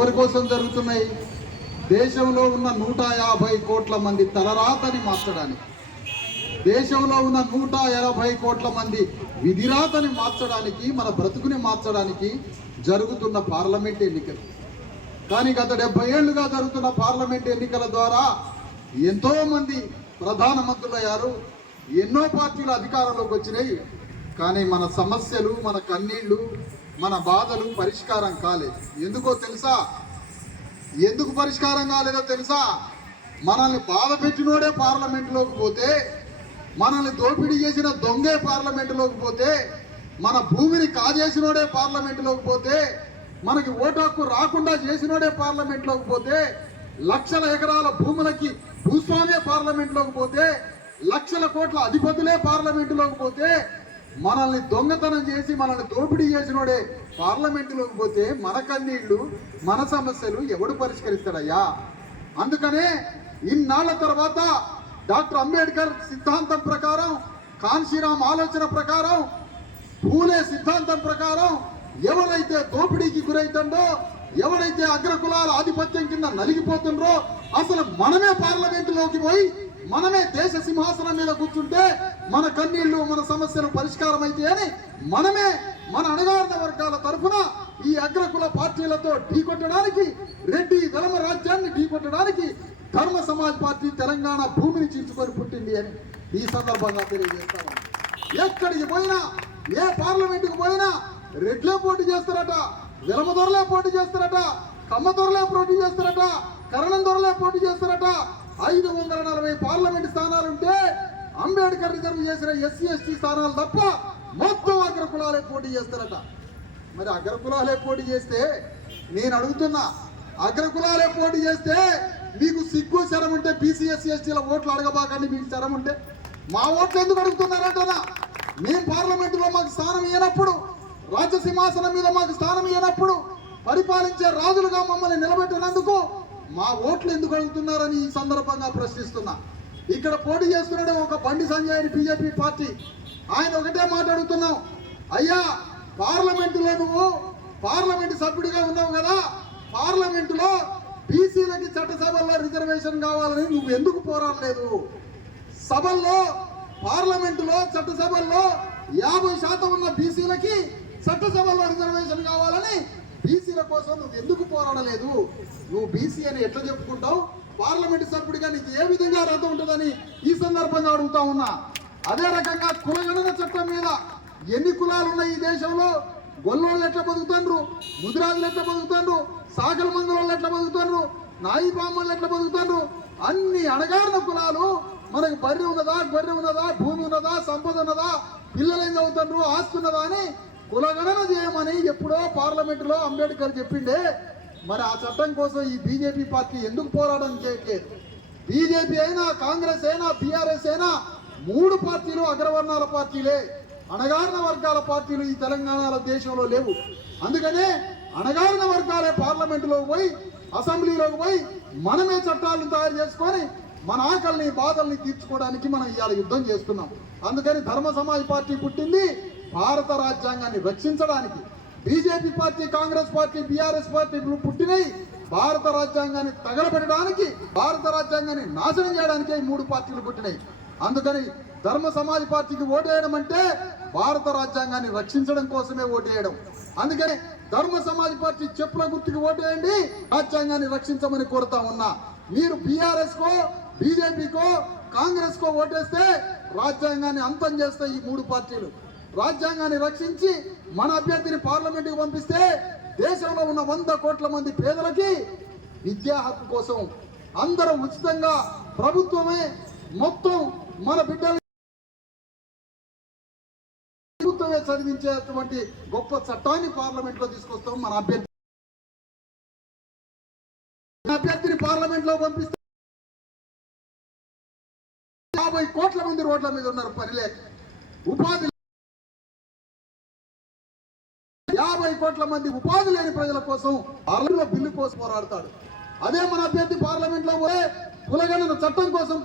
దేనికోసం జరుగుతున్నాయి? దేశంలో ఉన్న నూట యాభై కోట్ల మంది తలరాతని మార్చడానికి. దేశంలో ఉన్న నూట ఎనభై కోట్ల మంది విధిరాతని మార్చడానికి మన బ్రతుకుని మార్చడానికి జరుగుతున్న పార్లమెంట్ ఎన్నికలు. కానీ గత డెబ్బై ఏళ్ళుగా జరుగుతున్న పార్లమెంట్ ఎన్నికల ద్వారా ఎంతోమంది ప్రధానమంత్రులయ్యారు ఎన్నో పార్టీలు అధికారంలోకి వచ్చినాయి. కానీ మన సమస్యలు మన కన్నీళ్ళు మన బాధలు పరిష్కారం కాలేదు. ఎందుకో తెలుసా? ఎందుకు పరిష్కారం కాలేదో తెలుసా? మనల్ని బాధ పెట్టినోడే పార్లమెంటులోకి పోతే మనల్ని దోపిడీ చేసిన దొంగే పార్లమెంటులోకి పోతే మన భూమిని కాజేసినోడే పార్లమెంటులోకి పోతే మనకి ఓటు హక్కు రాకుండా చేసినోడే పార్లమెంట్లోకి పోతే లక్షల ఎకరాల భూములకి భూస్వామ్య పార్లమెంట్లోకి పోతే లక్షల కోట్ల అధిపతులే పార్లమెంటులోకి పోతే మనల్ని దొంగతనం చేసి మనల్ని దోపిడీ చేసినోడే పార్లమెంటులోకి పోతే మన కన్నీళ్ళు మన సమస్యలు ఎవడు పరిష్కరిస్తాడయ్యా? అందుకనే ఇన్నాళ్ళ తర్వాత డాక్టర్ అంబేద్కర్ సిద్ధాంతం ప్రకారం కాన్శీరామ్ ఆలోచన ప్రకారం పూలే సిద్ధాంతం ప్రకారం ఎవరైతే దోపిడీకి గురైతుండో ఎవరైతే అగ్రకులాల ఆధిపత్యం కింద నలిగిపోతుండ్రో అసలు మనమే పార్లమెంటులోకి పోయి మనమే దేశ సింహాసనం మీద కూర్చుంటే మన కన్నీళ్ళు మన సమస్యలు పరిష్కారం అయితే అని మనమే మన అణగారిన వర్గాల తరఫున ఈ అగ్రకుల పార్టీలతో ఢీకొట్టడానికి రెడ్డి వెలమ రాజ్యాన్ని ఢీకొట్టడానికి ధర్మ సమాజ్ పార్టీ తెలంగాణ భూమిని చీల్చుకొని పుట్టింది అని ఈ సందర్భంగా తెలియజేస్తాను. ఎక్కడికి పోయినా ఏ పార్లమెంటుకు పోయినా రెడ్లే పోటీ చేస్తారట విలమ దొరలే పోటీ చేస్తారట కమ్మ దొరలే పోటీ చేస్తారట కరణం దొరలే పోటీ చేస్తారట. ఐదు వందల నలభై పార్లమెంట్ స్థానాలుంటే అంబేద్కర్ రిజర్వ్ చేసిన ఎస్సీ ఎస్టీ స్థానాలు తప్ప మొత్తం అగ్ర కులాలే పోటీ చేస్తారట. మరి అగ్రకులాలే పోటీ చేస్తే నేను అడుగుతున్నా అగ్ర కులాలే పోటీ చేస్తే మీకు సిగ్గు శరం ఉంటే బీసీఎస్సీ ఎస్టీల ఓట్లు అడగబాకండి మీకు శరం ఉంటే. మా ఓట్లు ఎందుకు అడుగుతున్నారంటనా? మేము పార్లమెంటులో మాకు స్థానం ఇవ్వనప్పుడు రాజసింహాసనం మీద మాకు స్థానం ఇవ్వనప్పుడు పరిపాలించే రాజులుగా మమ్మల్ని నిలబెట్టినందుకు మా ఓట్లు ఎందుకు అడుగుతున్నారని ఈ సందర్భంగా ప్రశ్నిస్తున్నా. ఇక్కడ పోటీ చేస్తున్నాడు ఒక బండి సంజయ్ అని బీజేపీ పార్టీ. ఆయన ఒకటే మాట్లాడుతున్నాం అయ్యా పార్లమెంటులో నువ్వు పార్లమెంట్ సభ్యుడిగా ఉన్నావు కదా. పార్లమెంటులో బీసీలకి చట్టసభల్లో రిజర్వేషన్ కావాలని నువ్వు ఎందుకు పోరాడలేదు సభల్లో పార్లమెంటులో చట్టసభల్లో యాభై శాతం ఉన్న బీసీలకి చట్టసభల్లో రిజర్వేషన్ కావాలని బీసీల కోసం నువ్వు ఎందుకు పోరాడలేదు? నువ్వు బీసీ అని ఎట్లా చెప్పుకుంటావు? పార్లమెంట్ సభ్యుడిగా నీకు ఏ విధంగా అర్హత ఉంటుందని ఈ సందర్భంగా అడుగుతా ఉన్నా. అదే రకంగా కులగణన చట్టం మీద ఎన్ని కులాలు ఉన్నాయి ఈ దేశంలో? గొల్లోళ్ళు ఎట్లా బతుకుతాండ్రు? ముదిరాజులు ఎట్లా బతుకుతాండ్రు? సాగల వాళ్ళు ఎట్లా బతుకుతాండ్రు? నాయి బ్రాహ్మణులు ఎట్లా బతుకుతాండ్రు? అన్ని అణగారిన కులాలు మనకు బర్రె ఉన్నదా గొర్రె ఉన్నదా భూమి ఉన్నదా సంపద ఉన్నదా పిల్లలు ఏం చదువుతాండ్రు ఆస్తి ఉన్నదా అని కులగణన చేయమని ఎప్పుడో పార్లమెంటులో అంబేద్కర్ చెప్పిండే. మరి ఆ చట్టం కోసం ఈ బీజేపీ పార్టీ ఎందుకు పోరాటం చేయట్లేదు బీజేపీ అయినా కాంగ్రెస్ అయినా బీఆర్ఎస్ అయినా మూడు పార్టీలు అగ్రవర్ణాల పార్టీలే. అణగారిన వర్గాల పార్టీలు ఈ తెలంగాణ దేశంలో లేవు. అందుకనే అణగారిన వర్గాలే పార్లమెంటులోకి పోయి అసెంబ్లీలోకి పోయి మనమే చట్టాలను తయారు చేసుకొని మన ఆకలిని బాధల్ని తీర్చుకోవడానికి మనం ఇవాళ యుద్ధం చేస్తున్నాం. అందుకని ధర్మ సమాజ్ పార్టీ పుట్టింది భారత రాజ్యాంగాన్ని రక్షించడానికి. BJP party Congress party BRS party పుట్టినాయి భారత రాజ్యాంగాన్ని తగలబెట్టడానికి భారత రాజ్యాంగాన్ని నాశనం చేయడానికి మూడు పార్టీలు పుట్టినాయి అందుకని ధర్మ సమాజ్ పార్టీకి ఓటేయడం అంటే భారత రాజ్యాంగాన్ని రక్షించడం కోసమే ఓటేయడం. అందుకని ధర్మ సమాజ్ పార్టీ చెప్పుల గుర్తుకి ఓటేయండి రాజ్యాంగాన్ని రక్షించమని కోరుతా ఉన్నా. మీరు బీఆర్ఎస్ కో బీజేపీకో కాంగ్రెస్ కో ఓటేస్తే రాజ్యాంగాన్ని అంతం చేస్తాయి ఈ మూడు పార్టీలు. రాజ్యాంగాన్ని రక్షించి మన అభ్యర్థిని పార్లమెంటుకి పంపిస్తే దేశంలో ఉన్న వంద కోట్ల మంది పేదలకి విద్యా హక్కు కోసం అందరూ ఉచితంగా ప్రభుత్వమే మొత్తం మన బిడ్డలు ప్రభుత్వమే చదివించేటువంటి గొప్ప చట్టాన్ని పార్లమెంట్లో తీసుకొస్తాం మన అభ్యర్థి మన అభ్యర్థిని పార్లమెంట్లో పంపిస్తే యాభై కోట్ల మంది రోడ్ల మీద ఉన్నారు పని లేక. ఉపాధి యాభై కోట్ల మంది ఉపాధి లేని ప్రజల కోసం పార్లమెంట్ బిల్లు కోసం పోరాడతాడు. అదే మన అభ్యర్థి పార్లమెంట్లో పోయి కులగణన చట్టం కోసం